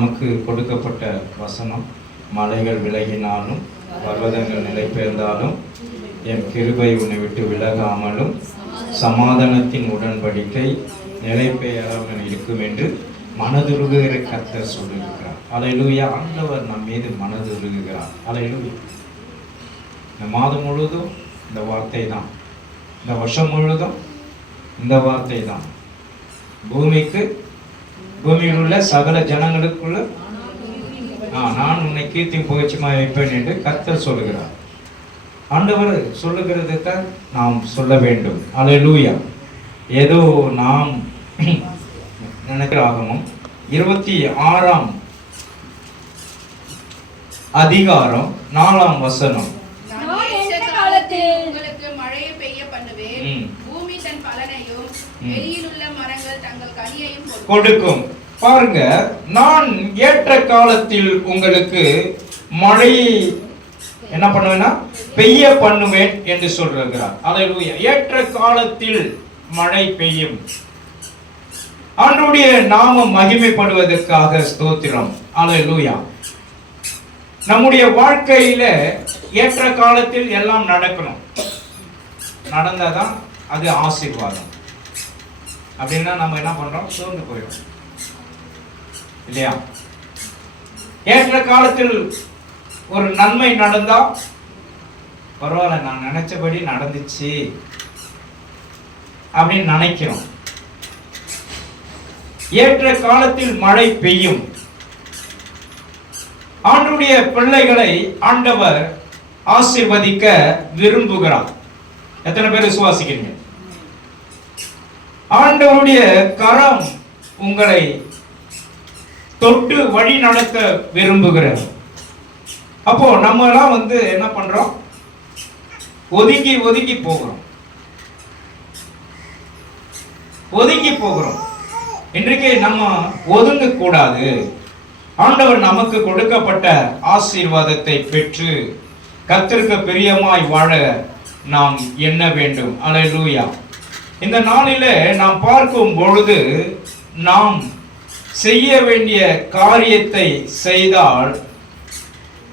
நமக்கு கொடுக்கப்பட்ட வசனம், மலைகள் விலகினாலும் பர்வதங்கள் நிலை பெயர்ந்தாலும் என் கிருபை உன்னை விட்டு விலகாமலும் சமாதானத்தின் உடன்படிக்கை நிலை பெயராமல் இருக்கும் என்று மனதுருகுகிற கர்த்தர் சொல்லியிருக்கிறார். அல்லேலூயா. ஆண்டவர் நம் மீது மனதுருகுகிறார். அல்லேலூயா. இந்த மாதம் முழுவதும் இந்த வார்த்தை தான், இந்த வருஷம் முழுவதும் இந்த வார்த்தை தான். பூமியில் உள்ள சகல ஜனங்களுக்குள்ள நான் உன்னை கீர்த்தி புகழ்ச்சியுமாய் வைப்பேன் என்று கர்த்தர் சொல்லுகிறார். ஆண்டவர் சொல்லுகிறதுக்கு நாம் சொல்ல வேண்டும். அல்லேலூயா. ஏதோ நாம் நினைக்கிற ஆகமம் 26ஆம் அதிகாரம் 4ஆம் வசனம். உங்களுக்கு மழையை பெய்ய பண்ணுவேன், பூமி தன் பலனையும் வெளியில் உள்ள மரங்கள் தங்கள் கனியையும் கொடுக்கும். பாருங்க, நான் ஏற்ற காலத்தில் உங்களுக்கு மழையை என்ன பண்ணுவேன்னா பெய்ய பண்ணுவேன் என்று சொல்றார். அல்லேலூயா. ஏற்ற காலத்தில் மழை பெய்யும். ஆண்டவருடைய நாமம் மகிமைப்படுவதற்காக ஸ்தோத்திரம். அல்லேலூயா. நம்முடைய வாழ்க்கையில ஏற்ற காலத்தில் எல்லாம் நடக்கணும். நடந்தாதான் அது ஆசீர்வாதம். அப்படின்னா நம்ம என்ன பண்றோம்? சோர்ந்து போயிடும் இல்லையா? ஏற்ற காலத்தில் ஒரு நன்மை நடந்தா பரவாயில்ல, நான் நினைச்சபடி நடந்துச்சு அப்படின்னு நினைக்கிறோம். ஏற்ற காலத்தில் மழை பெய்யும். ஆண்டவருடைய பிள்ளைகளை ஆண்டவர் ஆசீர்வதிக்க விரும்புகிறார். எத்தனை பேர் விசுவாசிக்கிறீங்க? ஆண்டவருடைய கரம் உங்களை தொட்டு வழி நடத்த விரும்புகிறார். அப்போ நம்ம எல்லாம் என்ன பண்றோம்? ஒதுங்கி ஒதுங்கி போகிறோம். இன்றைக்கு நம்ம ஒதுங்க கூடாது. ஆண்டவர் நமக்கு கொடுக்கப்பட்ட ஆசீர்வாதத்தை பெற்று கர்த்தருக்கு பிரியமாய் வாழ நாம் எண்ண வேண்டும். அல்லேலூயா. இந்த நாளிலே நாம் பார்க்கும் பொழுது நாம் செய்ய வேண்டிய காரியத்தை செய்தால்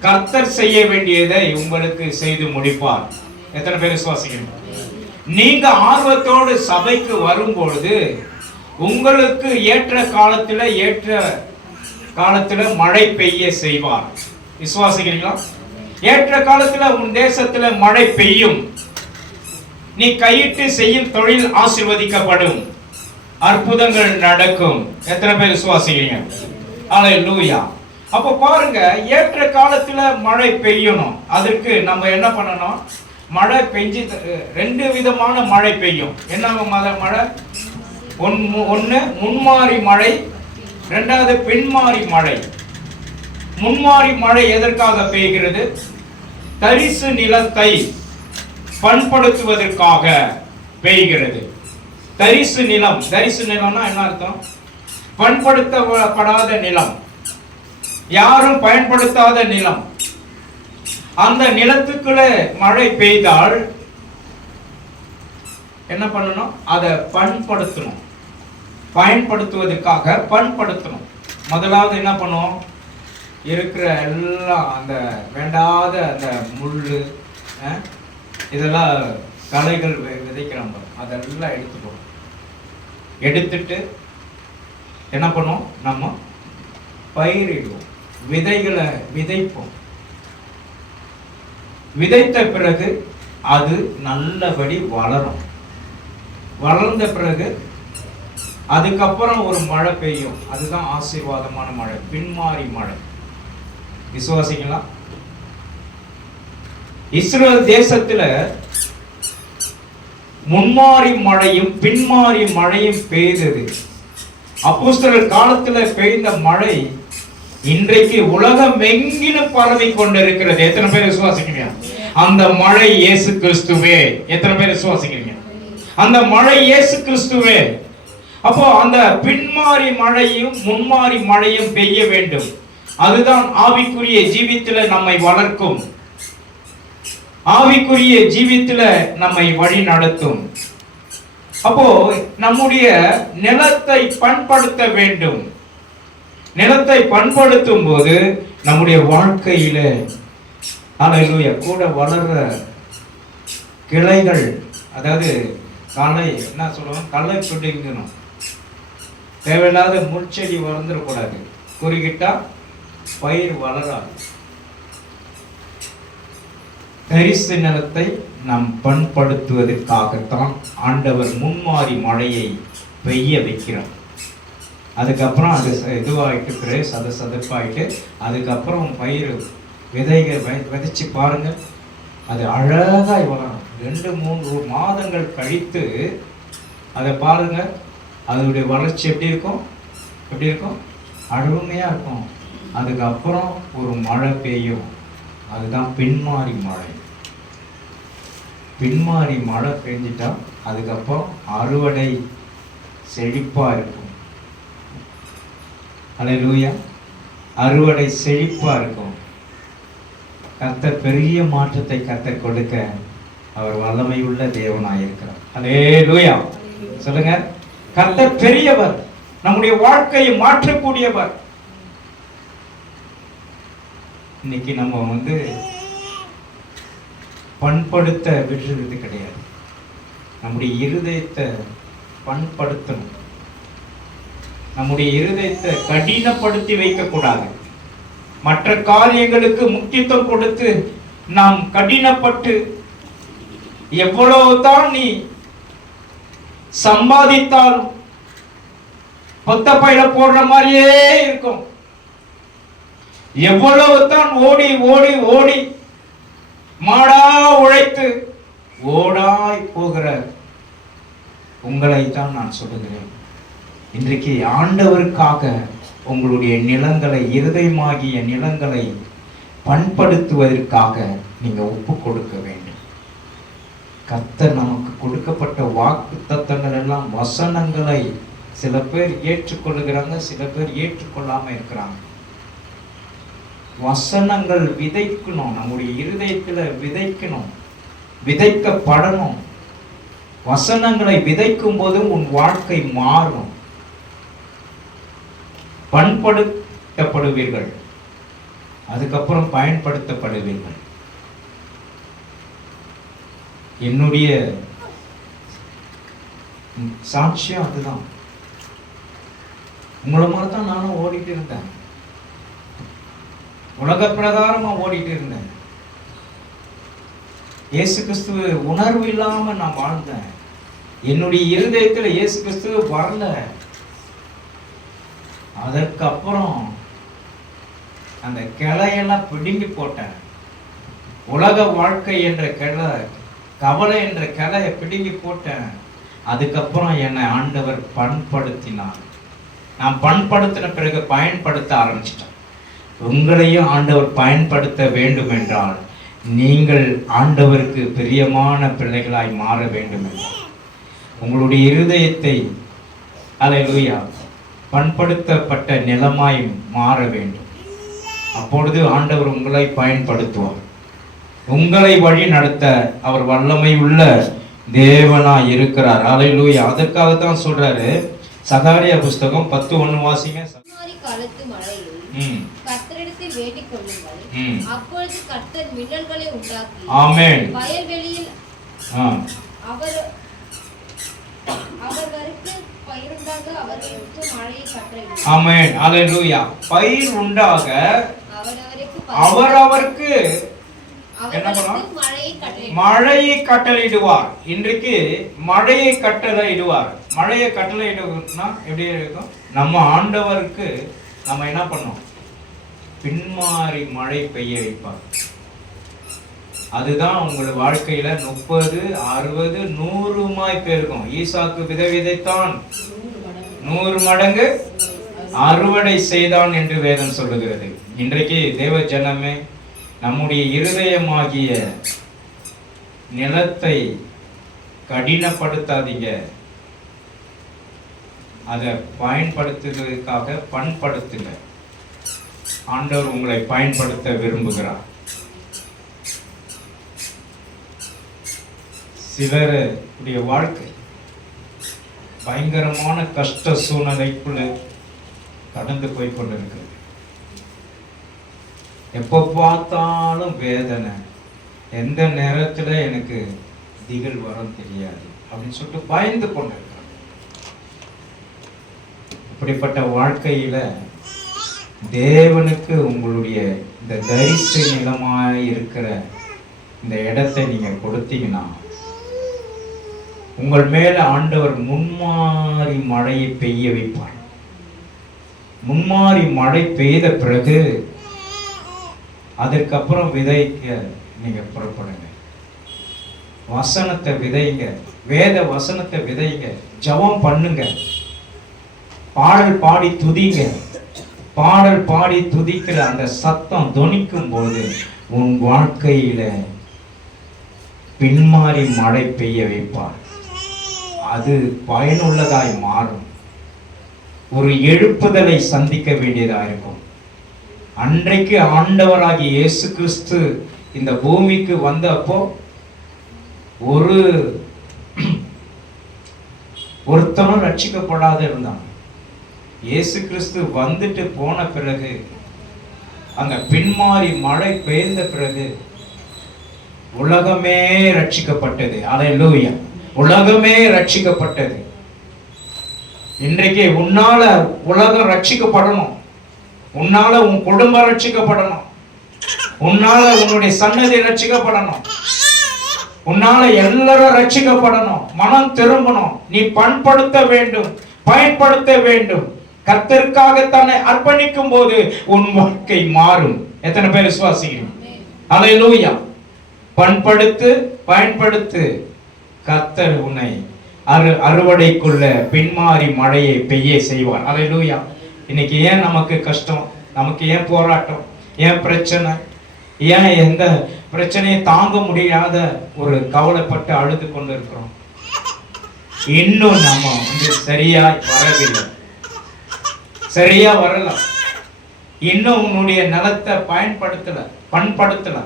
கர்த்தர் செய்ய வேண்டியதை உங்களுக்கு செய்து முடிப்பார். எத்தனை பேர் விசுவாசிக்கிறீங்க? நீங்க ஆர்வத்தோடு சபைக்கு வரும்பொழுது உங்களுக்கு ஏற்ற காலத்துல மழை பெய்ய செய்வார். விசுவாசிக்கிறீங்களா? ஏற்ற காலத்துல உன் தேசத்துல மழை பெய்யும். நீ கையிட்டு செய்யும் தொழில் ஆசீர்வதிக்கப்படும். அற்புதங்கள் நடக்கும். எத்தனை பேர் விசுவாசிக்கிறீங்க? அல்லேலூயா. அப்ப பாருங்க, ஏற்ற காலத்துல மழை பெய்யணும். அதற்கு நம்ம என்ன பண்ணணும்? மழை பெஞ்சு ரெண்டு விதமான மழை பெய்யும். என்ன மழை? ஒன்னு முன்மாறி மழை, இரண்டாவது பின்மாறி மழை. முன்மாறி மழை எதற்காக பெய்கிறது? தரிசு நிலத்தை பண்படுத்துவதற்காக பெய்கிறது. தரிசு நிலம்னா என்ன அர்த்தம்? பண்படுத்தப்படாத நிலம், யாரும் பயன்படுத்தாத நிலம். அந்த நிலத்துக்குள்ள மழை பெய்தால் என்ன பண்ணணும்? அதை பண்படுத்தணும். பயன்படுத்துவதற்காக பண்படுத்தணும். முதலாவது என்ன பண்ணுவோம்? இருக்கிற எல்லாம் அந்த வேண்டாத அந்த முள்ளு இதெல்லாம் களைகள் விதைக்கிறாங்க, அதெல்லாம் எடுத்துக்கணும். எடுத்துட்டு என்ன பண்ணுவோம்? நம்ம பயிரிடுவோம், விதைகளை விதைப்போம். விதைத்த பிறகு அது நல்லபடி வளரும். வளர்ந்த பிறகு அதுக்கப்புறம் ஒரு மழை பெய்யும். அதுதான் ஆசீர்வாதமான மழை, பின்மாறி மழை. விசுவாசிங்களா? இஸ்ரேல் தேசத்துல முன்மாறி மழையும் பின்மாறி மழையும் பெய்தது. அப்போஸ்தலர் காலத்துல பெய்த மழை இன்றைக்கு உலகம் எங்கிலும் பரவி கொண்டிருக்கிறது. எத்தனை பேர் விசுவாசிக்கிறீங்க? அந்த மழை இயேசு கிறிஸ்துவே. எத்தனை பேர் விசுவாசிக்கிறீங்க? அந்த மழை இயேசு கிறிஸ்துவே. அப்போ அந்த பின்மாறி மழையும் முன்மாறி மழையும் பெய்ய வேண்டும். அதுதான் ஆவிக்குரிய ஜீவித்துல நம்மை வளர்க்கும், ஆவிக்குரிய ஜீவித்துல நம்மை வழி நடத்தும். அப்போ நம்முடைய நிலத்தை பண்படுத்த வேண்டும். நிலத்தை பண்படுத்தும் போது நம்முடைய வாழ்க்கையில அல்லேலூயா கூட வளர்ற கிளைகள், அதாவது களை என்ன சொல்லுவோம், களை பிடிங்கணும். தேவையில்லாத முள்செடி வளர்ந்துடக்கூடாது. குறுகிட்டா பயிர் வளராது. தரிசு நிலத்தை நாம் பண்படுத்துவதற்காகத்தான் ஆண்டவர் முன்மாறி மழையை பெய்ய வைக்கிறார். அதுக்கப்புறம் அது இதுவாகிட்டு சதப்பாயிட்டு அதுக்கப்புறம் பயிர் விதைகள் விதைச்சு பாருங்க, அது அழகாய் வளரும். 2-3 மாதங்கள் கழித்து அதை பாருங்க, அதனுடைய வளர்ச்சி எப்படி இருக்கும், எப்படி இருக்கும், அருமையா இருக்கும். அதுக்கப்புறம் ஒரு மழை பெய்யும், அதுதான் பின்மாறி மழை. பின்மாறி மழை பெஞ்சிட்டா அதுக்கப்புறம் அறுவடை செழிப்பா இருக்கும். அல்லேலூயா, அறுவடை செழிப்பா இருக்கும். கர்த்தர் பெரிய மாற்றத்தை கர்த்தர் கொடுக்க அவர் வல்லமை உள்ள தேவனாயிருக்கிறார். அல்லேலூயா சொல்லுங்க. கர்த்தர் பெரியவர், நம்முடைய வாழ்க்கையை மாற்றக்கூடியவர். இன்னைக்கு நம்ம பண்படுத்த விடுறது கிடையாது. நம்முடைய இருதயத்தை பண்படுத்தணும். நம்முடைய இருதயத்தை கடினப்படுத்தி வைக்க கூடாது. மற்ற காரியங்களுக்கு முக்கியத்துவம் கொடுத்து நாம் கடினப்பட்டு எவ்வளவுதான் நீ சம்பாதித்தாலும் பொத்த பையில போடுற மாதிரியே இருக்கும். எவ்வளவுதான் ஓடி ஓடி ஓடி மாடா உழைத்து ஓடாய் போகிற உங்களைத்தான் நான் சொல்லுகிறேன். இன்றைக்கு ஆண்டவருக்காக உங்களுடைய நிலங்களை, இருதயமாகிய நிலங்களை பண்படுத்துவதற்காக நீங்க ஒப்பு கொடுக்க வேண்டும். கர்த்தர் நமக்கு கொடுக்கப்பட்ட வாக்கு தத்தங்கள் எல்லாம் வசனங்களை சில பேர் ஏற்றுக்கொள்ளுகிறாங்க, சில பேர் ஏற்றுக்கொள்ளாம இருக்கிறாங்க. வசனங்கள் விதைக்கணும், நம்முடைய இருதயத்துல விதைக்கணும், விதைக்கப்படணும். வசனங்களை விதைக்கும் போது உன் வாழ்க்கை மாறும். பண்படுத்தப்படுவீர்கள், அதுக்கப்புறம் பயன்படுத்தப்படுவீர்கள். என்னுடைய சாட்சியம் அதுதான். உங்களை மாதிரி தான் நானும் ஓடிட்டு இருந்தேன், உலக பிரகாரமா ஓடிட்டு இருந்தேன். இயேசு கிறிஸ்துவ உணர்வு இல்லாம நான் வாழ்ந்தேன். என்னுடைய இருதயத்துல இயேசு கிறிஸ்துவ வரல. அதற்கப்புறம் அந்த கிளையெல்லாம் பிடுங்கி போட்டேன். உலக வாழ்க்கை என்ற கிளை, கவலை என்ற கிளையை பிடுங்கி போட்டேன். அதுக்கப்புறம் என்னை ஆண்டவர் பண்படுத்தினார். நான் பண்படுத்தின பிறகு பயன்படுத்த ஆரம்பிச்சிட்டேன். உங்களையும் ஆண்டவர் பயன்படுத்த வேண்டும் என்றால் நீங்கள் ஆண்டவருக்கு பிரியமான பிள்ளைகளாய் மாற வேண்டும் என்றால் உங்களுடைய இருதயத்தை அல்லேலூயா பண்படுத்தப்பட்ட நிலமாய் மாற வேண்டும். அப்பொழுது ஆண்டவர் உங்களை பயன்படுத்துவார். உங்களை வழி நடத்த அவர் வல்லமை உள்ள தேவனாய் இருக்கிறார். அல்லேலூயா. அதற்காகத்தான் சொல்றாரு சகாரியா புஸ்தகம் 10:1 வாசிங்க. காலத்து மழையில் கர்த்தரிடத்தில் வேண்டிக் கொள்ளுங்கள், அப்பொழுது கர்த்தர் மின்னல்களை உண்டாக்கி ஆமென் வயல்வெளியில் அவர்களுக்கு பயிருண்டாக அவர்களுக்கு மழையை கட்டளையிடுவார். ஆமென். அல்லேலூயா. பயிர் உண்டாக அவரவருக்கு மழையை கட்டளையிடுவார். இன்றைக்கு மழையை கட்டளையிடுவார். மழையை கட்டளையிடுனா எப்படி இருக்கும்? நம்ம ஆண்டவருக்கு நம்ம என்ன பண்ணோம்? பின்மாறி மழை பெய்ய வைப்பார். அதுதான் உங்கள் வாழ்க்கையில 30, 60, 100 பெருகும். ஈசாக்கு விதைத்தான், 100 மடங்கு அறுவடை செய்தான் என்று வேதம் சொல்லுகிறது. இன்றைக்கு தேவ ஜனமே, நம்முடைய இருதயமாகிய நிலத்தை கடினப்படுத்தாதீங்க. அதை பயன்படுத்துவதற்காக பண்படுத்துங்க. ஆண்டவர் உங்களை பயன்படுத்த விரும்புகிறார். சிலருடைய வாழ்க்கை பயங்கரமான கஷ்ட சூழ்நிலைக்குள்ள கடந்து போய் கொண்டிருக்கு. எப்போ பார்த்தாலும் வேதனை, எந்த நேரத்துல எனக்கு திகில் வரும் தெரியாது அப்படின்னு சொல்லிட்டு பயந்து கொண்டிருக்கிறார். இப்படிப்பட்ட வாழ்க்கையில தேவனுக்கு உங்களுடைய இந்த தரிசு நிலமாய் இருக்கிற இந்த இடத்தை நீங்க கொடுத்தீங்கன்னா உங்கள் மேல ஆண்டவர் முன்மாறி மழையை பெய்ய வைப்பார். முன்மாறி மழை பெய்த பிறகு அதற்கப்புறம் விதைக்க நீங்க புறப்படுங்க. வசனத்தை விதைங்க, வேத வசனத்தை விதைங்க, ஜெபம் பண்ணுங்க, பாடல் பாடி துதிங்க. பாடல் பாடி துதிக்கிற அந்த சத்தம் தொனிக்கும் போது உன் வாழ்க்கையில பின்மாறி மழை பெய்ய வைப்பார். அது பயனுள்ளதாய் மாறும். ஒரு எழுப்புதலை சந்திக்க வேண்டியதா இருக்கும். அன்றைக்கு ஆண்டவராகிய இயேசு கிறிஸ்து இந்த பூமிக்கு வந்தப்போ ஒருத்தனும் ரட்சிக்கப்படாத இருந்தான். இயேசு கிறிஸ்து வந்துட்டு போன பிறகு, அங்க பின்மாறி மழை பெய்த பிறகு உலகமே ரட்சிக்கப்பட்டது. அல்லேலூயா! உலகமே ரட்சிக்கப்பட்டது. இன்றைக்கு உன்னால உலகம் ரட்சிக்கப்படணும். உன்னால உன் குடும்பம் ரட்சிக்கப்படணும். உன்னால உன்னுடைய சன்னதி ரட்சிக்கப்படணும். உன்னால எல்லாரும் ரட்சிக்கப்படணும். மனம் திரும்பணும். நீ பண்படுத்த வேண்டும், பயன்படுத்த வேண்டும். கர்த்தருக்காக தன்னை அர்ப்பணிக்கும் போது உன் வாழ்க்கை மாறும். எத்தனை பேர் விசுவாசிக்கிறீங்க? அல்லேலூயா! பண்படுத்து, பயன்படுத்து. கர்த்தர் உன்னை அறுவடைக்குள்ள பின்மாறி மழையை பெய்ய செய்வார். அல்லேலூயா! இன்னைக்கு ஏன் நமக்கு கஷ்டம்? நமக்கு ஏன் போராட்டம்? ஏன் பிரச்சனை? ஏன் எந்த பிரச்சனையை தாங்க முடியாத ஒரு கவலைப்பட்டு அழுது கொண்டு இருக்கிறோம்? இன்னும் நம்ம சரியா வரவில்லை. சரியா வரலாம். இன்னும் உன்னுடைய நிலத்தை பண்படுத்தல.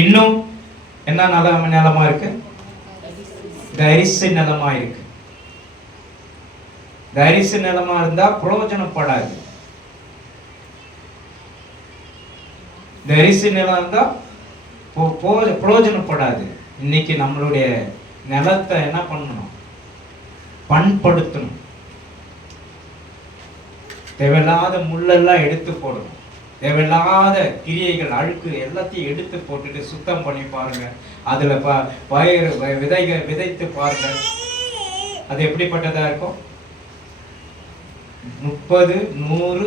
இன்னும் என்ன நிலமா இருக்கு? தரிசு நிலமா இருக்கு. தரிசு நிலமா இருந்தா பிரயோஜனப்படாது. தரிசு நிலம் இருந்தா பிரயோஜனப்படாது. இன்னைக்கு நம்மளுடைய நிலத்தை என்ன பண்ணணும்? பண்படுத்தணும். தேவையில்லாத முள்ளெல்லாம் எடுத்து போடணும். தேவையில்லாத கிரியைகள், அழுக்கு எல்லாத்தையும் எடுத்து போட்டுட்டு சுத்தம் பண்ணி பாருங்க. அதுல பயிர் விதைத்து பாருங்க. அது எப்படிப்பட்டதா இருக்கும்? 30, 100,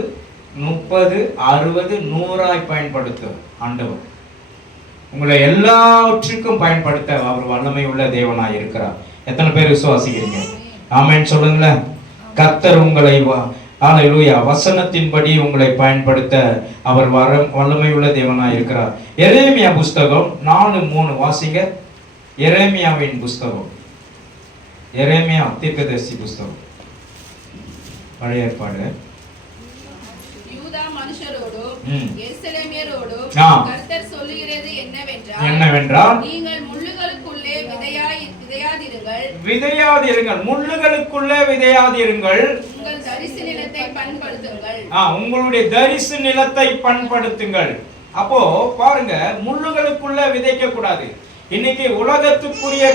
30, 60, 100 பயன்படுத்தும் ஆண்டவர். உங்களை எல்லாவற்றுக்கும் பயன்படுத்த அவர் வல்லமை உள்ள தேவனாய் இருக்கிறார். எத்தனை பேர் விசுவாசிக்கிறீங்க? ஆமென் சொல்லுங்களேன். கர்த்தர் உங்களை அல்லேலூயா வசனத்தின்படி உங்களை பயன்படுத்த அவர் வல்லமை உள்ள தேவனாய் இருக்கிறார். எரேமியா புஸ்தகம் 4:3 வாசிங்க. எரேமியாவின் புஸ்தகம், எரேமியா தீர்க்கதரிசி புஸ்தகம், பழைய ஏற்பாடு. யூதா மனுஷரோடும் எருசலேமியரோடும் கர்த்தர் சொல்லுகிறது என்னவென்றால், நீங்கள் முள்ளுகளுக்குள்ளே விதையாதிருங்கள். முள்ளுகளுக்குள்ளே விதையாதிருங்கள். உங்கள் தரிசு நிலத்தை பண்படுத்துங்கள். உங்களுடைய தரிசு நிலத்தை பண்படுத்துங்கள். அப்போ பாருங்க, முள்ளுகளுக்குள்ள விதைக்க கூடாது. இன்னைக்கு உலகத்துக்குரிய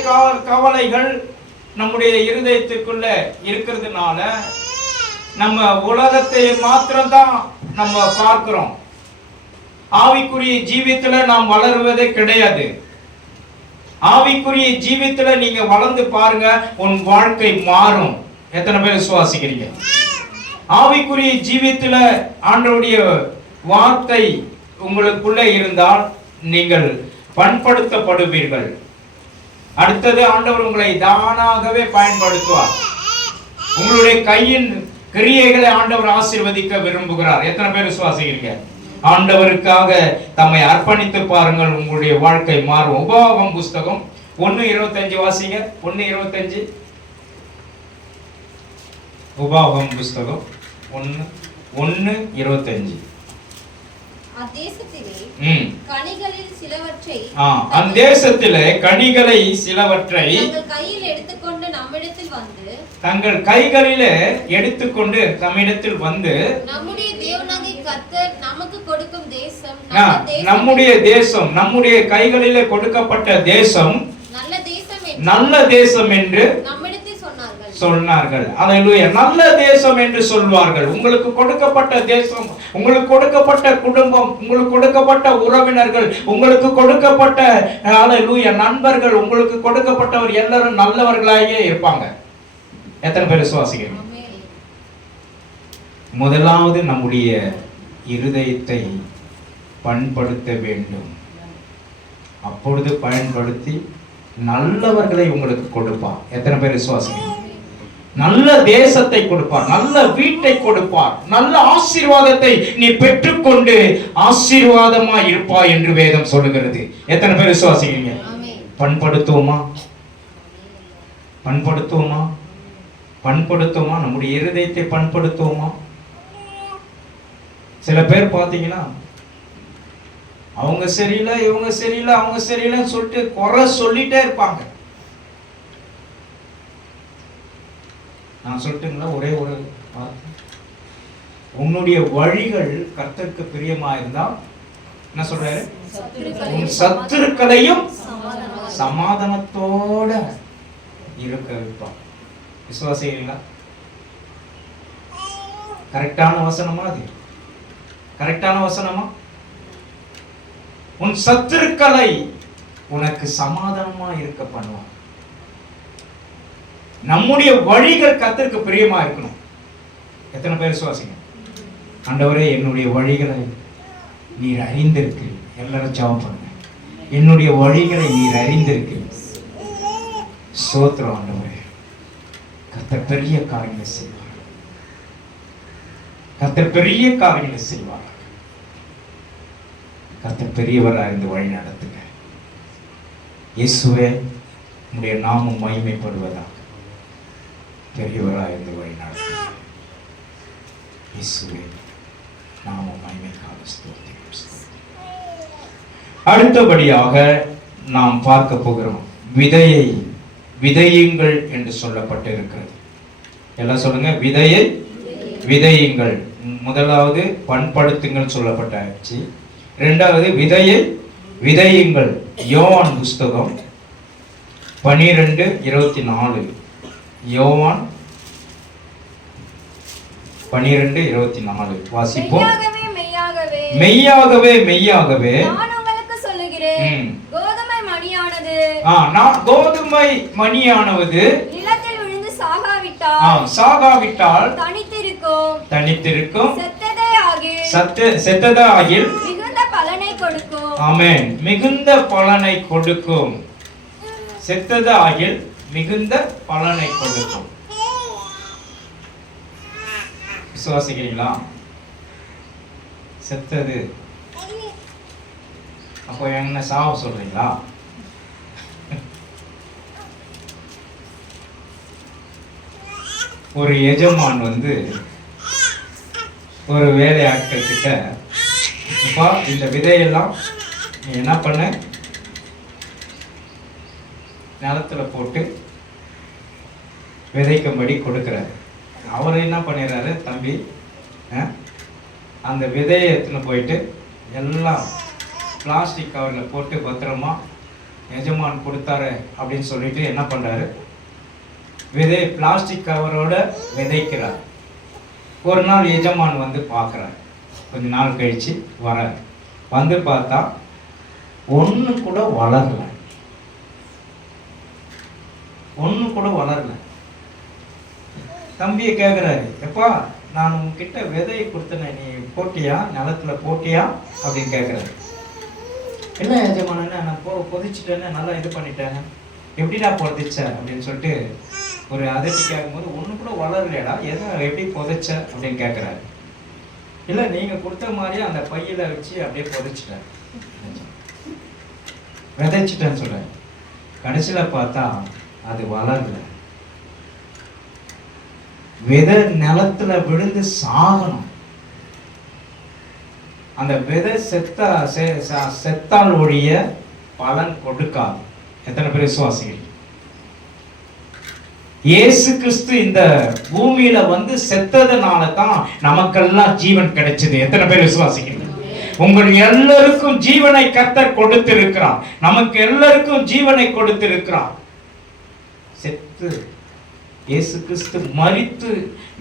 கவலைகள் நம்முடைய இருதயத்துக்குள்ள இருக்கிறதுனால நம்ம உலகத்தை மாத்திரம்தான் நம்ம பார்க்கிறோம். ஆவிக்குரிய ஜீவியத்துல நாம் வளருவதே கிடையாது. ஆவிக்குரிய ஜீவியத்துல நீங்க வளர்ந்து பாருங்க, உன் வாழ்க்கை மாறும். எத்தனை பேர் விசுவாசிக்கிறீங்க? ஆவிக்குரிய ஜீவியத்துல ஆண்டவருடைய வார்த்தை உங்களுக்குள்ள இருந்தால் நீங்கள் பண்படுத்தப்படுவீர்கள். அடுத்தது, ஆண்டவர் உங்களை தானாகவே பயன்படுத்துவார். உங்களுடைய கையின் கிரியைகளை ஆண்டவர் ஆசீர்வதிக்க விரும்புகிறார். எத்தனை பேர் விசுவாசிக்கிறீங்க? ஆண்டவருக்காக தம்மை அர்ப்பணித்து பாருங்கள், உங்களுடைய வாழ்க்கை மாறும். உபாகமம் புஸ்தகம் 1:25 வாசிங்க. 1:25. உபாகமம் புஸ்தகம் 1:25. அத்தேசத்திலே கனிகளை சிலவற்றை கையில் எடுத்துக்கொண்டு நம்மிடத்தில் வந்து தங்கள் கைகளிலே எடுத்துக்கொண்டு நம்மிடத்தில் வந்து நம்முடைய தேவனாகிய கர்த்தர் நமக்கு கொடுக்கும் தேசம் நம்முடைய தேசம், நம்முடைய கைகளிலே கொடுக்கப்பட்ட தேசம் நல்ல தேசம் என்று நம்மிடத்தில் சொன்னார்கள். அல்லேலூயா. நல்ல தேசம் என்று சொல்வார்கள். உங்களுக்கு கொடுக்கப்பட்ட தேசம், உங்களுக்கு கொடுக்கப்பட்ட குடும்பம், உங்களுக்கு கொடுக்கப்பட்ட உறவினர்கள், உங்களுக்கு கொடுக்கப்பட்ட அல்லேலூயா நண்பர்கள், உங்களுக்கு கொடுக்கப்பட்டவர் எல்லாரும் நல்லவர்களாயே இருப்பாங்க. எத்தனை பேர் விசுவாசிக்கிறீங்க? முதலாவது நம்முடைய இருதயத்தை பண்படுத்த வேண்டும். அப்பொழுது பயன்படுத்தி நல்லவர்களை உங்களுக்கு கொடுப்பார். எத்தனை பேர் விசுவாசிக்கிறீங்க? நல்ல தேசத்தை கொடுப்பார், நல்ல வீட்டை கொடுப்பார், நல்ல ஆசீர்வாதத்தை நீ பெற்றுக்கொண்டு ஆசீர்வாதமா இருப்பாய் என்று வேதம் சொல்லுகிறது. எத்தனை பேர் விசுவாசிக்கிறீங்க? பண்படுத்துவோமா? பண்படுத்துவோமா? பண்படுத்துவோமா? நம்முடைய இருதயத்தை பண்படுத்துவோமா? சில பேர் பார்த்தீங்கன்னா அவங்க சரியில்லை, இவங்க சரியில்லை, அவங்க சரியில்லைன்னு சொல்லிட்டு குறை சொல்லிட்டே இருப்பாங்க. நான் சொல்லட்டுங்களா? ஒரே ஒரு வார்த்தை. உன்னுடைய வழிகள் கர்த்தருக்கு பிரியமா இருந்தா என்ன சொல்றாரு? சத்துருக்களையும் சமாதானத்தோட இருக்க வைப்பான். விசுவாசிங்களா? கரெக்டான வசனமா? அது கரெக்டான வசனமா? உன் சத்துருக்களை உனக்கு சமாதானமா இருக்க பண்ணுவான். நம்முடைய வழிகள் கர்த்தருக்கு பிரியமா இருக்கணும். எத்தனை பேர் விசுவாசிங்க? ஆண்டவரே, என்னுடைய வழிகளை நீர் அறிந்திருக்கு. எல்லாரும் ஜெபம் பண்ணுங்க. என்னுடைய வழிகளை நீர் அறிந்திருக்கு. ஸ்தோத்திரம் ஆண்டவரே. கர்த்தர் பெரிய காரியங்களை செய்வார். கர்த்தர் பெரிய காரியங்களை செய்வார். கர்த்தர் பெரியவராக இருந்து வழி நடத்துங்க. இயேசுவே, உம்முடைய நாமம் மகிமைப்படுவதாக பெரியவராக இருந்து வழி நடத்துங்க. இயேசுவே, நாமம் மகிமைக்காக ஸ்தோத்திரம். அடுத்தபடியாக நாம் பார்க்க போகிறோம், விதையை விதையுங்கள் என்று சொல்லப்பட்டிருக்கிறது. எல்லாம் சொல்லுங்க, விதையை விதையுங்கள். முதலாவது பண்படுத்துங்கள் சொல்லப்பட்டாச்சு. இரண்டாவது விதையை விதையுங்கள். யோவான் புஸ்தகம் 12:24. யோவான் 12:24 வாசிப்போம். மெய்யாகவே மெய்யாகவே நான் உங்களுக்கு சொல்லுகிறேன், கோதுமை மணியானது கோதுமை மணியானது நிலத்தில் விழுந்து சாகாவிட்டால் தனித்திருக்கும் செத்ததே ஆகில் மிகுந்த பலனை கொடுக்கும். ஆமென். மிகுந்த பலனை கொடுக்கும். செத்ததே ஆகில் மிகுந்த பலனை கொடுக்கும். விசுவாசிக்கிறீங்களா? செத்தது அப்போ என்ன சாவ சொல்றீங்களா? ஒரு எஜமான் ஒரு வேலையாட்கள் கிட்ட, அப்பா இந்த விதையெல்லாம் நீ என்ன பண்ண, நிலத்துல போட்டு விதைக்கும்படி கொடுக்கிறாரு. அவர் என்ன பண்ணிடுறாரு, தம்பி அந்த விதையை எடுத்துன்னு போயிட்டு எல்லாம் பிளாஸ்டிக் கவரில் போட்டு பத்திரமா எஜமான் கொடுத்தாரு அப்படின்னு சொல்லிட்டு என்ன பண்ணுறாரு, விதை பிளாஸ்டிக் கவரோட விதைக்கிறார். ஒரு நாள் எஜமான் பார்க்குறார். கொஞ்ச நாள் கழித்து வரார். பார்த்தா ஒன்று கூட வளரல. தம்பியை கேட்குறாரு, எப்பா நான் உங்ககிட்ட விதையை கொடுத்தேனே, நீ போட்டியா, நிலத்துல போட்டியா அப்படின்னு கேட்குறாரு. இல்லை எஜமான, நான் பொதிச்சுட்டேன்னு நல்லா இது பண்ணிட்டேன், எப்படிடா பொதிச்ச அப்படின்னு சொல்லிட்டு ஒரு அதட்டி கேட்கும்போது, ஒன்று கூட வளரலையடா, எதை எப்படி புதைச்ச அப்படின்னு கேட்குறாரு. இல்லை நீங்கள் கொடுத்த மாதிரியே அந்த பையில வச்சு அப்படியே புதைச்சிட்டேன், விதைச்சிட்டேன்னு சொல்கிறேன். கடைசியில் பார்த்தா அது வளரல. விதை நிலத்துல விழுந்து சாகணும். அந்த விதை செத்தால் ஒழிய பலன் கொடுக்காது. எத்தனை பேர் விசுவாசிகள்? இயேசு கிறிஸ்து இந்த பூமியில வந்து செத்ததுனால தான் நமக்கெல்லாம் ஜீவன் கிடைச்சது. எத்தனை பேர் விசுவாசிக்கிறீங்க? உங்கள் எல்லாருக்கும் ஜீவனை கர்த்தர் கொடுத்திருக்கிறார். நமக்கு எல்லாருக்கும் ஜீவனை கொடுத்திருக்கிறார். செத்து இயேசு கிறிஸ்து மரித்து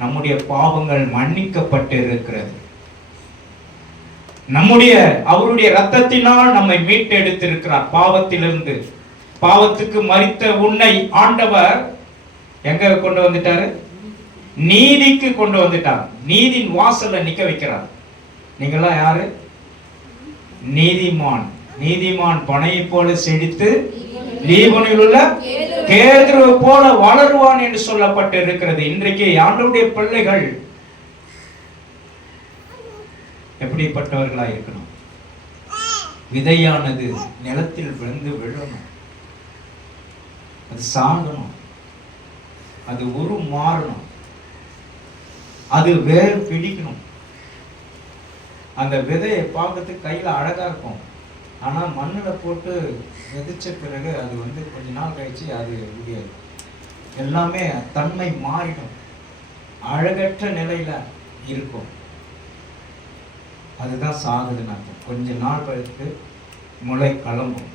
நம்முடைய பாவங்கள் மன்னிக்கப்பட்டு இருக்கிறது. அவருடைய இரத்தத்தினால் நம்மை மீட்டு எடுத்திருக்கிறார் பாவத்திலிருந்து. பாவத்துக்கு மரித்த உன்னை ஆண்டவர் எங்க கொண்டு வந்துட்டாரு? நீதிக்கு கொண்டு வந்துட்டார். நீதியின் வாசல்ல நிக்க வைக்கிறார். நீங்களாம் யாரு? நீதிமான். நீதிமான் பனையை போல செழித்து லீபனில் உள்ள கேதுரு போல வளருவான் என்று சொல்லப்பட்டு இருக்கிறது. இன்றைக்கு ஆண்டவருடைய பிள்ளைகள் எப்படிப்பட்டவர்களா இருக்கணும்? விதையானது நிலத்தில் விழுந்து விழணும், அது சாகணும், அது மாறணும், அது வேர் பிடிக்கணும். அந்த விதையை பார்க்கறதுக்கு கையில அழகா இருக்கும். ஆனா மண்ணுல போட்டு விதைச்ச பிறகு அது வந்து கொஞ்ச நாள் கழிச்சு அது எல்லாமே தன்மை மாறிடும், அழகற்ற நிலையில இருக்கும். அதுதான் சாகுதுன்னு அர்த்தம். கொஞ்ச நாள் கழித்து முளை கிளம்பும்.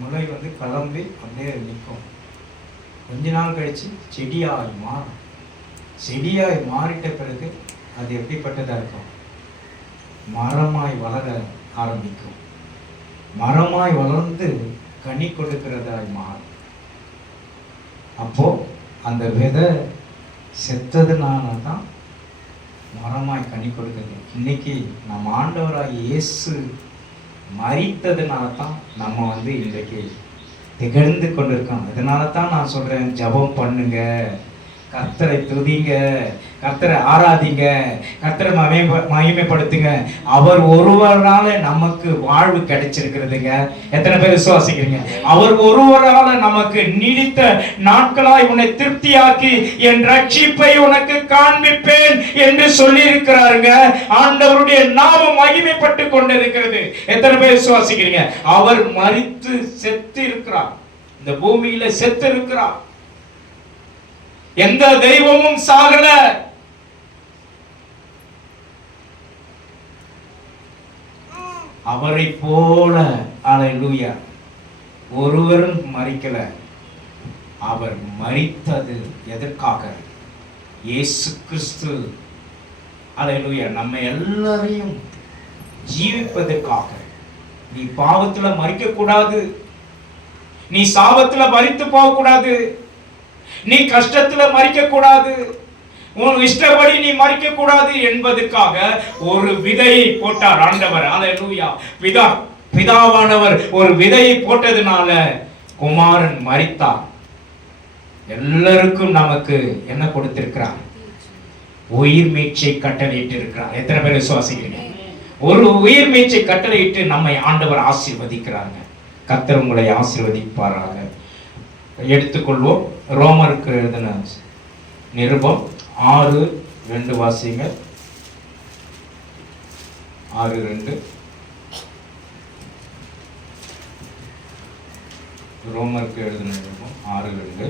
முளை வந்து கிளம்பி அப்படியே நிற்கும். கொஞ்ச நாள் கழிச்சு செடியாய் மாறும். செடியாய் மாறிட்ட பிறகு அது எப்படிப்பட்டதா இருக்கும்? மரமாய் வளர ஆரம்பிக்கும். மரமாய் வளர்ந்து கனி கொடுக்கிறதாய் மாறும். அப்போ அந்த விதை செத்ததுனால தான் மரமாய் கனி கொடுக்கிறது. இன்னைக்கு நம்ம ஆண்டவராய் இயேசு மரித்ததுனால தான் நம்ம வந்து இன்றைக்கு திகழ்ந்து கொண்டிருக்கோம். இதனால தான் நான் சொல்றேன், ஜெபம் பண்ணுங்க, கர்த்தரை துதிங்க, கர்த்தரை ஆராதிங்க, கர்த்தரை மகிமைப்படுத்துங்க. அவர் ஒருவரால நமக்கு வாழ்வு கிடைச்சிருக்கிறதுங்க. எத்தனை பேர் விசுவாசிக்கிறீங்க? அவர் ஒருவரால நமக்கு நீடித்த நாட்களாய் உன்னை திருப்தியாக்கி என் ரட்சிப்பை உனக்கு காண்பிப்பேன் என்று சொல்லி இருக்கிறாருங்க. ஆண்டவருடைய நாமம் மகிமைப்பட்டு கொண்டிருக்கிறது. எத்தனை பேர் விசுவாசிக்கிறீங்க? அவர் மரித்து செத்து இருக்கிறார், இந்த பூமியில செத்து இருக்கிறார். எந்த தெய்வமும் சாகல. அவரை போல அல்லேலூயா ஒருவரும் மரிக்கல. அவர் மரித்தது எதற்காக? இயேசு கிறிஸ்து அல்லேலூயா நம்ம எல்லாரையும் ஜீவிப்பதற்காக. நீ பாவத்துல மரிக்க கூடாது, நீ சாபத்துல மரித்து போக கூடாது, நீ கஷ்டத்துல மரிக்க கூடாது, உன் இஷ்டப்படி நீ மரிக்க கூடாது என்பதற்காக ஒரு விதையை போட்டார் ஆண்டவர். அல்லேலூயா. பிதாவானவர் ஒரு விதையை போட்டதுனால குமாரன் மரித்தார். எல்லாருக்கும் நமக்கு என்ன கொடுத்திருக்கிறார்? உயிர் மீட்சை கட்டளையிட்டு இருக்கிறார். எத்தனை பேர் விசுவாசிக்கிறீங்க? ஒரு உயிர் மீட்சை கட்டளையிட்டு நம்மை ஆண்டவர் ஆசீர்வதிக்கிறாங்க. கர்த்தர் உங்களை ஆசீர்வதிப்பாராக. எடுத்துக்கொள்வோம். ரோமருக்கு எழுதின நிருபம் 6:2 வாசிங்க. 6:2 ரோமருக்கு எழுதின நிருபம் 6:2.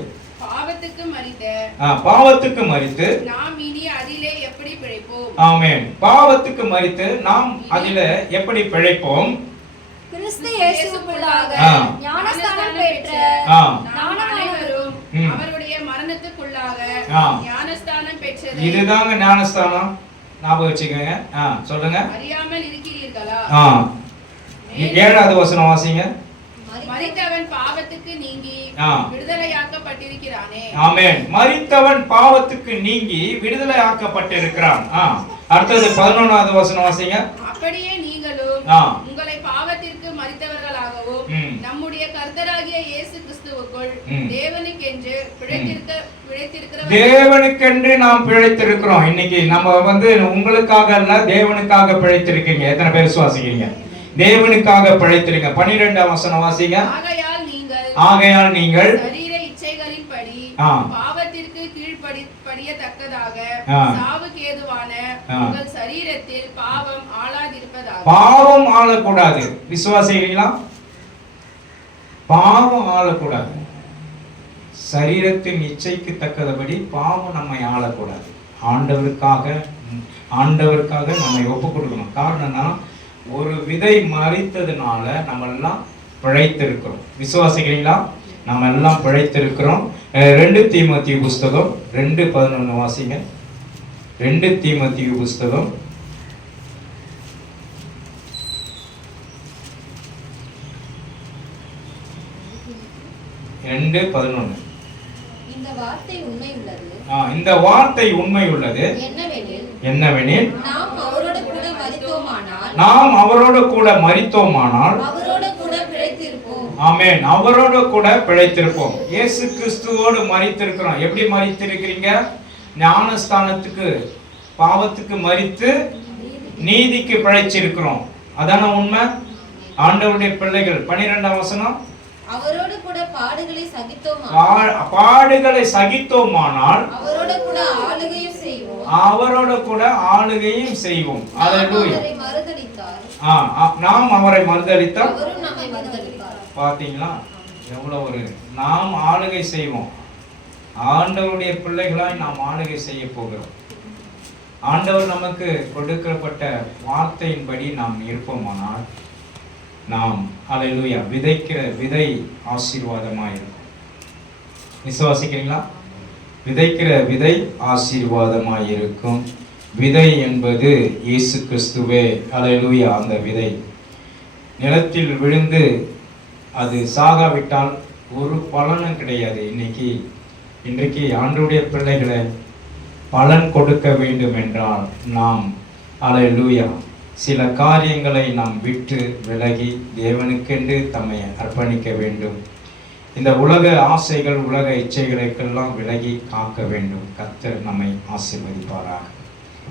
பாவத்துக்கு மரித்து நாம் இனி அதிலே எப்படி பிழைப்போம்? ஆமென். பாவத்துக்கு மரித்து நாம் அதிலே எப்படி பிழைப்போம்? கிறிஸ்து இயேசுவுக்குள்ளாக ஞானஸ்நானம் பெற்ற நாம் அனைவரும் அவருடைய மரணத்துக்குள்ளாக ஞானஸ்நானம் பெற்றது. இதுதாங்க ஞானஸ்நானம். ஞாபகம் வச்சுக்கோங்க. சொல்லுங்க. அறியாமல் இருக்கிறீர்களா? 7வது வசனம் வாசிங்க. மரித்தவன் பாவத்துக்கு நீங்கி விடுதலையாக்கப்பட்டிருக்கிறானே. ஆமென். மரித்தவன் பாவத்துக்கு நீங்கி விடுதலையாக்கப்பட்டிருக்கிறான். அடுத்தது 11வது வசனம் வாசிங்க. அப்படியே நீங்களும் உங்களை பாவத்திற்கு மரித்தவர்களாகவும் நம்முடைய கர்த்தராகிய இயேசு கிறிஸ்துவுக்குள் தேவனுக்கென்று தேவனுக்கென்று நாம் பிழைத்திருக்கிறோம். இன்னைக்கு நம்ம வந்து உங்களுக்காக அல்ல, தேவனுக்காக பிழைத்திருக்கீங்க. எத்தனை பேர் விசுவாசிக்கிறீங்க? தேவனுக்காக பிழைத்திருங்க. 12வது வசனம் வாசிங்க. ஆகையால் நீங்கள் சரீர இச்சைகளின்படி பாவத்திற்கு கீழ்ப்படியத்தக்கதாக சாவுக்கு ஏதுவான உங்கள் சரீரத்தில் பாவம் ஆளாதிருப்பதாக. பாவம் ஆளக்கூடாது. விசுவாசிக்கிறீங்களா? பாவம் ஆளக்கூடாது. சரீரத்தின் இச்சைக்கு தக்கதபடி பாவம் நம்மை ஆளக்கூடாது. ஆண்டவருக்காக நம்மை ஒப்பு கொடுக்கணும். காரணம்னா ஒரு விதை மறித்ததுனால நம்ம எல்லாம் பிழைத்திருக்கிறோம். விசுவாசிக்கிறீங்களா? நம்ம எல்லாம் பிழைத்திருக்கிறோம். 2 தீமோத்தேயு புஸ்தகம் 2:11 வாசிங்க. 2 தீமோத்தேயு புஸ்தகம் 2:11. இந்த வார்த்தை உண்மை உள்ளது. இந்த வார்த்தை உண்மை உள்ளது. என்னவெனில் நாம் அவரோடு கூட மரித்தோமானால் அவரோடு கூட பிழைத்திருப்போம். ஆமென். அவரோடு கூட பிழைத்திருப்போம். இயேசு கிறிஸ்துவோடு மரித்திருக்கிறோம். எப்படி மரித்திருக்கிறீங்க? ஞானஸ்தானத்துக்கு பாவத்துக்கு மரித்து நீதிக்கு பிழைச்சிருக்கிறோம். அதான உண்மை. ஆண்டவருடைய பிள்ளைகள் 12ஆம் வசனம், அவரோடு கூட பாடுகளை சகித்தோமானால் அவரோடு கூட ஆளுகையும் செய்வோம். அல்லேலூயா. நாம் அவரை மறுதலித்தால் பாத்தீங்களா எவ்வளவு ஒரு நாம் ஆளுகை செய்வோம். ஆண்டவருடைய பிள்ளைகளாய் நாம் ஆளுகை செய்ய போகிறோம். ஆண்டவர் நமக்கு கொடுக்கப்பட்ட வார்த்தையின்படி நாம் இருப்போமானால் நாம் அல்லேலூயா விதைக்கிற விதை ஆசீர்வாதமாயிருக்கும். விசுவாசிக்கிறீங்களா? விதைக்கிற விதை ஆசீர்வாதமாயிருக்கும். விதை என்பது இயேசு கிறிஸ்துவே. அல்லேலூயா. அந்த விதை நிலத்தில் விழுந்து அது சாகாவிட்டால் ஒரு பலனும் கிடையாது. இன்றைக்கு ஆண்டவருடைய பிள்ளைகளை பலன் கொடுக்க வேண்டும் என்றால் நாம் அல்லேலூயா சில காரியங்களை நாம் விட்டு விலகி தேவனுக்கென்று தம்மை அர்ப்பணிக்க வேண்டும். இந்த உலக ஆசைகள் உலக இச்சைகளுக்கெல்லாம் விலகி காக்க வேண்டும். கர்த்தர் நம்மை ஆசீர்வதிப்பாராக.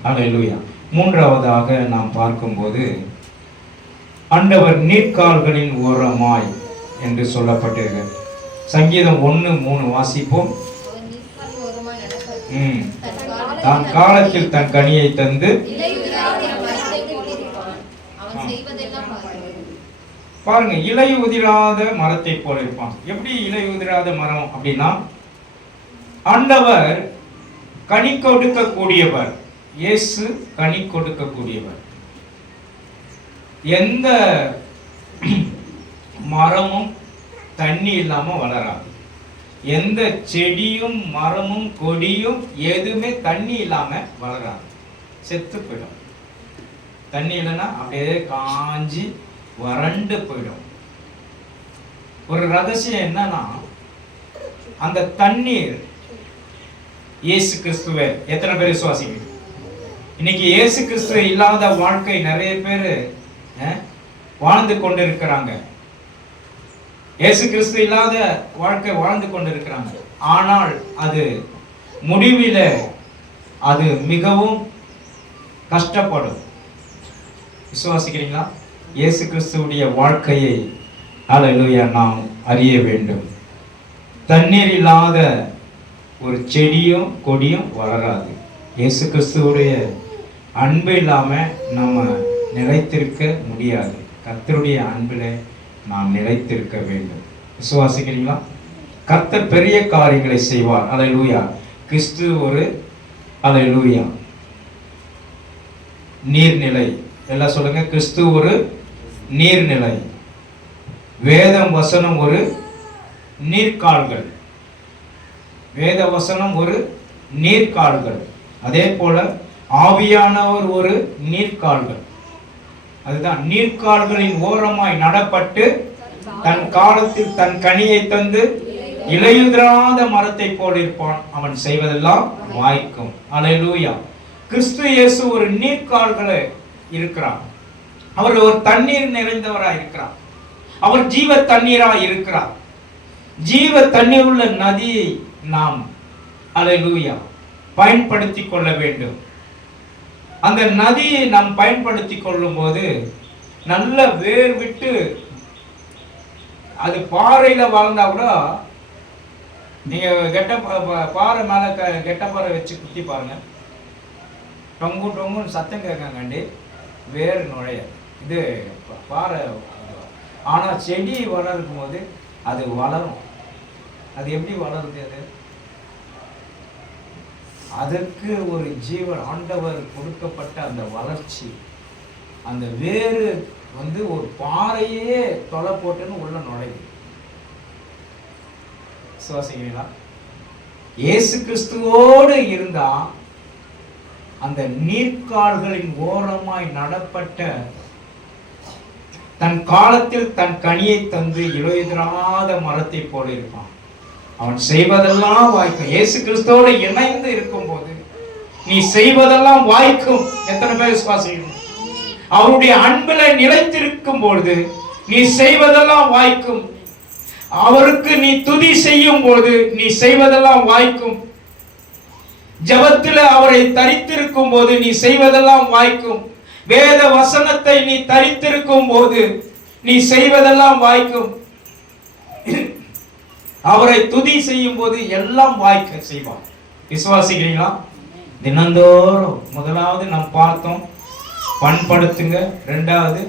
அல்லேலூயா. மூன்றாவதாக நாம் பார்க்கும்போது ஆண்டவர் நீர்க்கால்களின் ஓரமாய் என்று சொல்லப்பட்டிருக்கிறது. சங்கீதம் 1:3 வாசிப்போம். தான் காலத்தில் தன் கனியை தந்து பாருங்க, இலை உதிராத மரத்தை போல இருப்பான். எப்படி இலை உதிராத மரம் அப்படின்னா, ஆண்டவர் கனி கொடுக்கக்கூடியவர். இயேசு கனி கொடுக்கக்கூடியவர். எந்த மரமும் தண்ணி இல்லாம வளராது. எந்த செடியும் மரமும் கொடியும் எதுவுமே தண்ணி இல்லாம வளராது, செத்து போயிடும். தண்ணி இல்லைன்னா அப்படியே காஞ்சி வறண்டு போயிடும். ஒரு ரகசியம் என்னன்னா, அந்த தண்ணீர் இயேசு கிறிஸ்துவை எத்தனை பேர் விசுவாசிங்க? இன்னைக்கு இயேசு கிறிஸ்துவ இல்லாத வாழ்க்கை நிறைய பேர் வாழ்ந்து கொண்டிருக்கிறாங்க. இயேசு கிறிஸ்து இல்லாத வாழ்க்கை வாழ்ந்து கொண்டிருக்கிறாங்க. ஆனால் அது முடிவில அது மிகவும் கஷ்டப்படும். விசுவாசிக்கிறீங்களா? இயேசு கிறிஸ்துவுடைய வாழ்க்கையை அல்லேலூயா நாம் அறிய வேண்டும். தண்ணீர் இல்லாத ஒரு செடியும் கொடியும் வளராது. இயேசு கிறிஸ்துவுடைய அன்பு இல்லாம நம்ம நிலைத்திருக்க முடியாது. கர்த்தருடைய அன்பில் நாம் நிலைத்திருக்க வேண்டும். விசுவாசிக்கிறீங்களா? கர்த்தர் பெரிய காரியங்களை செய்வார். அல்லேலூயா. கிறிஸ்து ஒரு அல்லேலூயா நீர்நிலை. எல்லாம் சொல்லுங்க. கிறிஸ்து ஒரு நீர்நிலை. வேதம் வசனம் ஒரு நீர்க்கால்கள். வேத வசனம் ஒரு நீர்க்கால்கள். அதே போல ஆவியானவர் ஒரு நீர்க்கால்கள். அதுதான் நீர்க்கால்களின் ஓரமாய் நடப்பட்டு தன் காலத்தில் தன் கனியை தந்து இலையுதிராத மரத்தை போல் இருப்பான். அவன் செய்வதெல்லாம் வாய்க்கும். அல்லேலூயா. கிறிஸ்து இயேசு ஒரு நீர்க்கால்களை இருக்கிறார். அவர் ஒரு தண்ணீர் நிறைந்தவராய் இருக்கிறார். அவர் ஜீவ தண்ணீராய் இருக்கிறார். ஜீவ தண்ணீர் உள்ள நதியை நாம் அல்லேலூயா பயன்படுத்திக் கொள்ள வேண்டும். அந்த நதியை நாம் பயன்படுத்தி கொள்ளும் போது நல்ல வேர் விட்டு, அது பாறையில வாழ்ந்தா கூட நீங்க பாறை மேல கெட்ட பாறை வச்சு குத்தி பாருங்க, டொங்கு டொங்குன்னு சத்தம் கேட்காங்கண்டி வேர் நுழைய. இது பாறை. ஆனா செடி வளர்க்கும் போது அது வளரும். அது எப்படி வளருது? அதற்கு ஒரு ஜீவன், ஆண்டவர் கொடுக்கப்பட்ட அந்த வளர்ச்சி, அந்த வேறு ஒரு பாறையே தொலை போட்டுன்னு உள்ள நுழையுது. விசுவாசிக்கிறீங்களா? இயேசு கிறிஸ்துவோடு இருந்தா அந்த நீர்க்கால்களின் ஓரமாய் நடப்பட்ட, தன் காலத்தில் தன் கனியை தந்து இலையுதிராத மரத்தை போல இருப்பான். அவன் செய்வதெல்லாம் வாய்க்கும். இயேசு கிறிஸ்துவோடு இணைந்து இருக்கும் போது நீ செய்வதெல்லாம் வாய்க்கும். எத்தனை பேர் விசுவாசிக்கிறீங்க? அவருடைய அன்புல நிலைத்திருக்கும் பொழுது நீ செய்வதெல்லாம் வாய்க்கும். அவருக்கு நீ துதி செய்யும் போது நீ செய்வதெல்லாம் வாய்க்கும். ஜெபத்தில் அவரை தரித்திருக்கும் போது நீ செய்வதெல்லாம் வாய்க்கும். வேத வசனத்தை நீ தரித்திருக்கும் போது நீ செய்வதெல்லாம் வாய்க்கும். அவரை துதி செய்யும் போது எல்லாம் வாய்க்க செய்வார். விசுவாசிக்கிறீங்களா? தினந்தோறும் முதலாவது நாம் பார்த்தோம், பண்படுத்துங்க. இரண்டாவது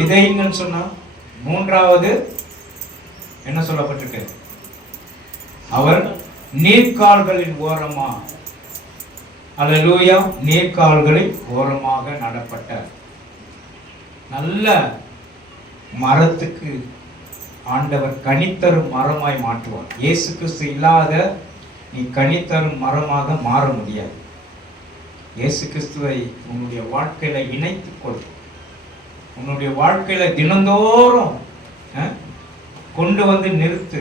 விதைங்கன்னு சொன்னா. மூன்றாவது என்ன சொல்லப்பட்டிருக்கு? அவர் நீர்க்கால்களின் ஓரமா, அல்லேலூயா, நீர்க்கால்களின் ஓரமாக நடப்பட்ட நல்ல மரத்துக்கு ஆண்டவர் கனித்தரும் மரமாய் மாற்றுவார். இயேசு கிறிஸ்து இல்லாத நீ கனித்தரும் மரமாக மாற முடியாது. இயேசு கிறிஸ்துவை உன்னுடைய வாழ்க்கையில இணைத்துக் கொள். உன்னுடைய வாழ்க்கையில தினந்தோறும் கொண்டு வந்து நிறுத்து.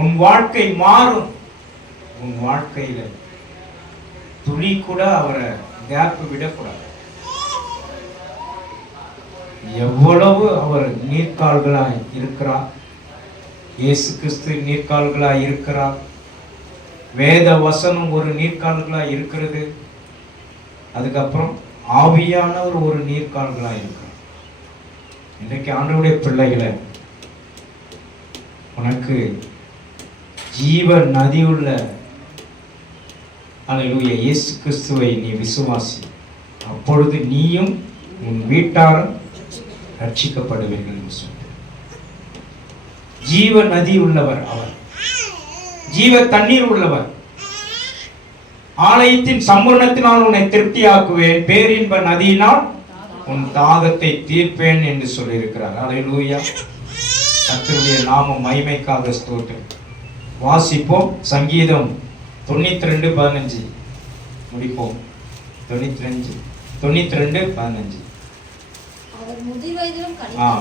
உன் வாழ்க்கை மாறும். உன் வாழ்க்கையில துளி கூட அவரை கேப் விடக்கூடாது. எவ்வளவு அவர் நீர்க்கால்களாய் இருக்கிறார். இயேசு கிறிஸ்து நீர்க்கால்களாய் இருக்கிறார். வேத வசனம் ஒரு நீர்க்கால்களாய் இருக்கிறது. அதுக்கப்புறம் ஆவியானவர் ஒரு நீர்க்கால்களாய் இருக்கிறார். இன்றைக்கு ஆண்டவருடைய பிள்ளைகளை, உனக்கு ஜீவ நதியுள்ள அல்லேலூயா இயேசு கிறிஸ்துவை நீ விசுவாசி. அப்பொழுது நீயும் உன் வீட்டாரும் ரட்சிக்கப்படுவீர்கள் என்று சொன்னார். ஜீவ நதி உள்ளவர் அவர், ஜீவ தண்ணீர் உள்ளவர். ஆலயத்தின் சம்பூர்ணத்தினால் உன்னை திருப்தியாக்குவேன், பேரின்ப நதியினால் உன் தாகத்தை தீர்ப்பேன் என்று சொல்லியிருக்கிறார். அல்லேலூயா. கர்த்தருடைய நாம மகிமைக்காக ஸ்தோத்திரம். வாசிப்போம். சங்கீதம் 92:15 முடிப்போம். 92:15.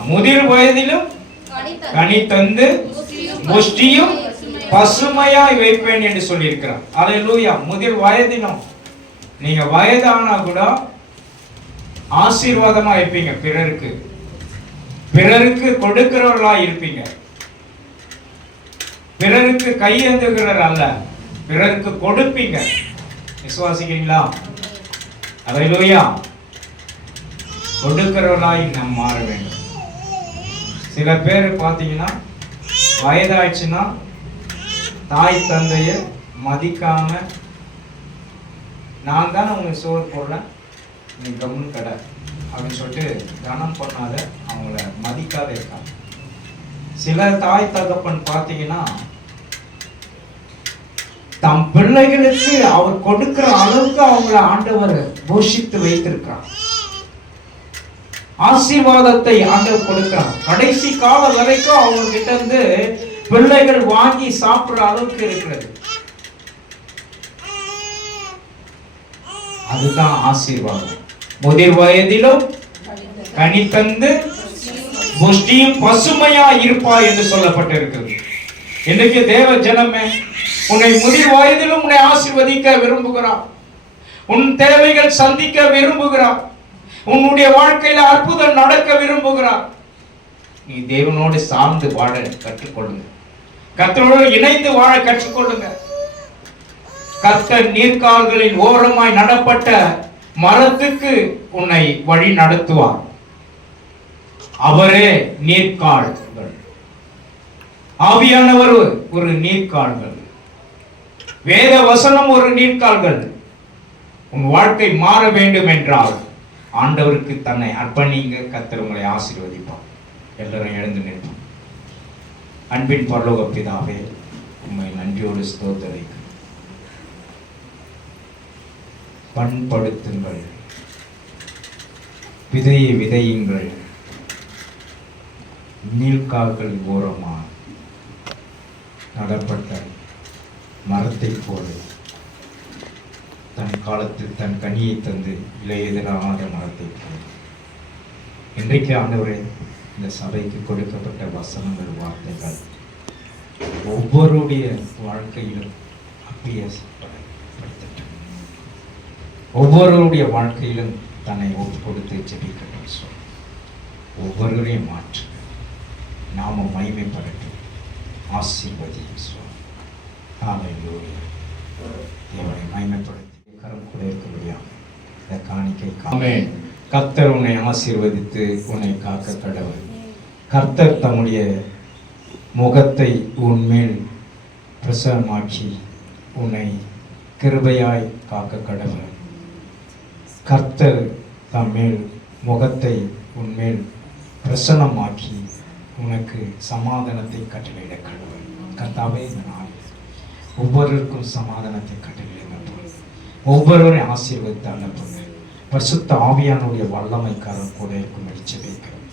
முதிர் வயதிலும் கனி தந்து புஷ்டியும் பசுமையாய் வைப்பேன் என்று சொல்லியிருக்கிறார். அல்லேலூயா. முதிர் வயதிலும் நீங்க வயதானா கூட ஆசீர்வாதமா இருப்பீங்க. பிறருக்கு கொடுக்கிறவர்களா இருப்பீங்க. பிறருக்கு கையேந்துகிறவர் அல்ல, பிறருக்கு கொடுப்பீங்க. விசுவாசிக்கிறீங்களா? அல்லேலூயா. கொடுக்கிறவர்களாய் நாம் மாற வேண்டும். சில பேர் பார்த்தீங்கன்னா வயதாயிடுச்சுன்னா தாய் தந்தைய மதிக்காம, நான் தானே உங்களுக்கு சோறு போடுறேன், நீ கம்முன்னு கடை அப்படின்னு சொல்லிட்டு கனம் பண்ணாத, அவங்கள மதிக்காத இருக்காங்க. சில தாய் தகப்பன் பார்த்தீங்கன்னா தம் பிள்ளைகளுக்கு அவர் கொடுக்கிற அளவுக்கு அவங்கள ஆண்டவர் போஷித்து வைத்திருக்கிறார். ஆசீர்வாதத்தை ஆண்டவர் கொடுக்கிறார். கடைசி காலம் வரைக்கும் அவங்க கிட்ட இருந்து பிள்ளைகள் வாங்கி சாப்பிடுற அளவுக்கு இருக்கிறது. அதுதான் ஆசீர்வாதம். முதிர் வயதிலும் கனி தந்து புஷ்டியும் பசுமையா இருப்பா என்று சொல்லப்பட்டிருக்கிறது. இன்னைக்கு தேவ ஜனமே, உன்னை முதிர் வயதிலும் உன்னை ஆசீர்வதிக்க விரும்புகிறார். உன் தேவைகள் சந்திக்க விரும்புகிறார். உன்னுடைய வாழ்க்கையில அற்புதம் நடக்க விரும்புகிறார். நீ தேவனோடு சார்ந்து வாழ கற்றுக்கொள்ளுங்க. கர்த்தரோடு இணைந்து வாழ கற்றுக்கொள்ளுங்க. கர்த்தர் நீர்க்கால்களின் ஓரமாய் நடப்பட்ட மரத்துக்கு உன்னை வழி நடத்துவார். அவரே நீர்க்கால்கள். ஆவியானவர் ஒரு நீர்க்கால்கள். வேத வசனம் ஒரு நீர்க்கால்கள். உன் வாழ்க்கை மாற வேண்டும் என்றால் ஆண்டவருக்கு தன்னை அர்ப்பணிங்க. கர்த்தர் உங்களை ஆசீர்வதிப்பார். எல்லாரும் எழுந்து நிற்போம். அன்பின் பரலோக பிதாவே, உம்மை நன்றியோடு ஸ்தோத்திரிக்கிறேன். பண்படுத்துங்கள், விதையை விதையுங்கள், நீள்கால்கள் ஓரமா நடப்பட்ட மரத்தை போல தன் காலத்தில் தன் கனியை தந்து இலையெதிராத மரத்தை போல இன்றைக்கு ஆண்டவரே, இந்த சபைக்கு கொடுக்கப்பட்ட வசனங்கள், வார்த்தைகள் ஒவ்வொருடைய வாழ்க்கையிலும் அபியாசப்படுத்தட்டும். ஒவ்வொருடைய வாழ்க்கையிலும் தன்னை ஒப்பு கொடுத்து ஜெபிக்கட்டும் சொல். ஒவ்வொருவரையும் மாற்று, நாம மகிமைப்படட்டும், ஆசீர்வதியும் சொல். ஹல்லேலூயா. தேவனை மகிமைப்படுத்தி கரம் கூட இருக்க முடியாது. இந்த காணிக்கை ஆமென். கர்த்தர் உன்னை ஆசீர்வதித்து உன்னை காக்க கடவுள். கர்த்தர் தம்முடைய முகத்தை உன்மேல் பிரசன்னமாக்கி உன்னை கிருபையாய் காக்க கடவுள். கர்த்தர் தம்மேல் முகத்தை உன்மேல் பிரசன்னமாக்கி உனக்கு சமாதானத்தை கட்டளையிட கடவுள். கர்த்தாவே, இந்த நாளில் ஒவ்வொருவருக்கும் சமாதானத்தை கட்டளையிட, ஒவ்வொருவரையும் ஆசீர்வதித்து அனுப்புங்க. பரிசுத்த ஆவியானுடைய வல்லமைக்காரன் கூட இருக்கும் ஜெபிக்கிறேன்.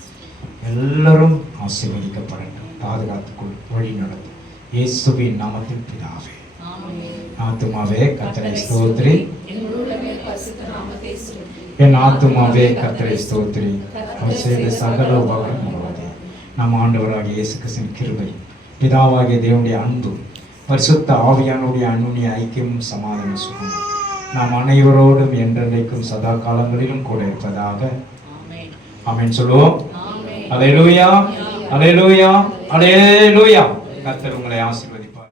எல்லாரும் ஆசீர்வதிக்கப்படட்டும், பாதுகாத்துக்குள் வழி நடத்தும் இயேசுவின் நாமத்தில் பிதாவே. ஆத்துமாவே கர்த்தரை ஸ்தோத்திரி, என் ஆத்துமாவே கர்த்தரை ஸ்தோத்திரி, அவர் செய்த சகல உபகாரம் முழுவதே. நம் ஆண்டவராகிய இயேசு கிறிஸ்துவின் கிருபை, பிதாவாகிய தேவனுடைய அன்பு, பரிசுத்த ஆவியானுடைய அன்னுடைய ஐக்கியமும் சமாதான சுகம் நாம் அனைவரோடும் என்றென்றைக்கும் சதா காலங்களிலும் கூட இருப்பதாக. ஆமென் சொல்லுவோம். அல்லேலூயா, அல்லேலூயா, அல்லேலூயா. கர்த்தர் உங்களை ஆசீர்வதிப்பார்.